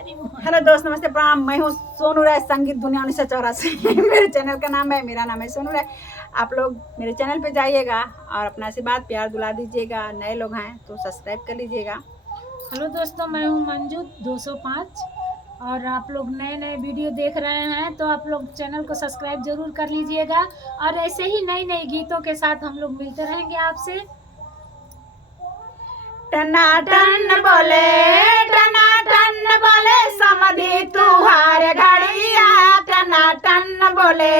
Hello दोस्त, नमस्ते, प्रणाम। मैं हूँ सोनू राय, संगीत दुनिया 1984। मेरे चैनल का नाम है, मेरा नाम है सोनू राय। आप लोग मेरे चैनल पे जाइएगा और अपना आशीर्वाद प्यार दुला दीजिएगा। नए लोग हैं तो सब्सक्राइब कर लीजिएगा। हेलो दोस्तों, मैं हूँ मंजू 205 और आप लोग नए नए वीडियो देख रहे हैं तो आप लोग चैनल को सब्सक्राइब जरूर कर लीजिएगा। और ऐसे ही नई नई गीतों के साथ हम लोग मिलते रहेंगे आपसे। टनाटन बोले, टनाटन बोले, समधी तुहार घड़िया। टनाटन बोले,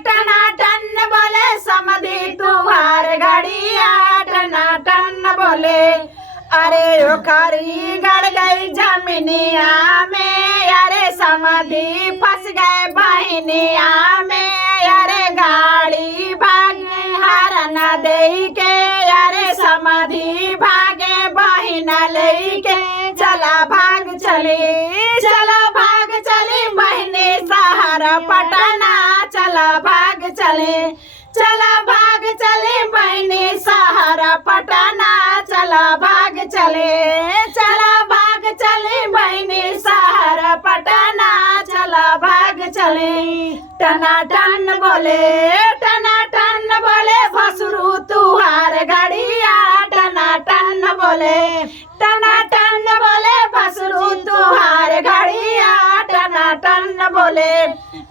टनाटन बोले, समधी तुहार घड़िया। टनाटन बोले, अरे ओखरी गड़ गई जमीनिया में, अरे समधी फंस गए बहनिया में। अरे गाड़ी भागे हरन दे के, अरे समधी भागे बहिना लेके। चला भाग चली, चला भाग चली बहने सहारा पटना। चला भाग चले, चला भाग चले बहने सहारा पटना। चला भाग चले, चला भाग चले बहने सहारा पटना। चला भाग चले। टनाटन बोले, टनाटन बोले, भसुरु तुहार घड़िया। टनाटन बोले, टनाटन बोले, भसुरु तुहार घड़िया। टनाटन बोले,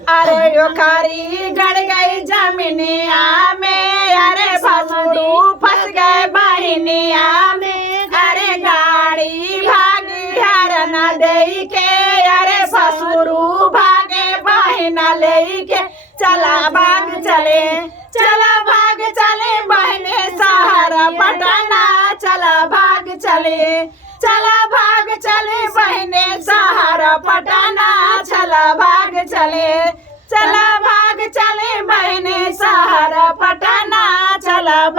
अरे ओखरी गड़ गई जमीनिया में, अरे भसुरु फंस गए बहनिया में। अरे गाड़ी भागी हरन दे के, अरे भसुरु भागे बहना लेके। चला भाग चले, चला भाग चले बहने सहारा पटना। चला भाग चले, चला भाग चले बहने सहारा पटना। चला भाग चले, चला भाग चले बहने सहारा पटना। चला